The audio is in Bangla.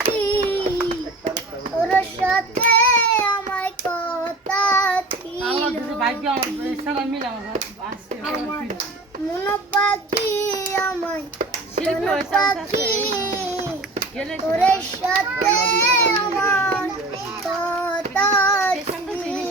পাখি তোর সাথে আমায় কথা ছিল আমার মন পাখি আমায় মন পাখি তোর সাথে আমার কথা ছিল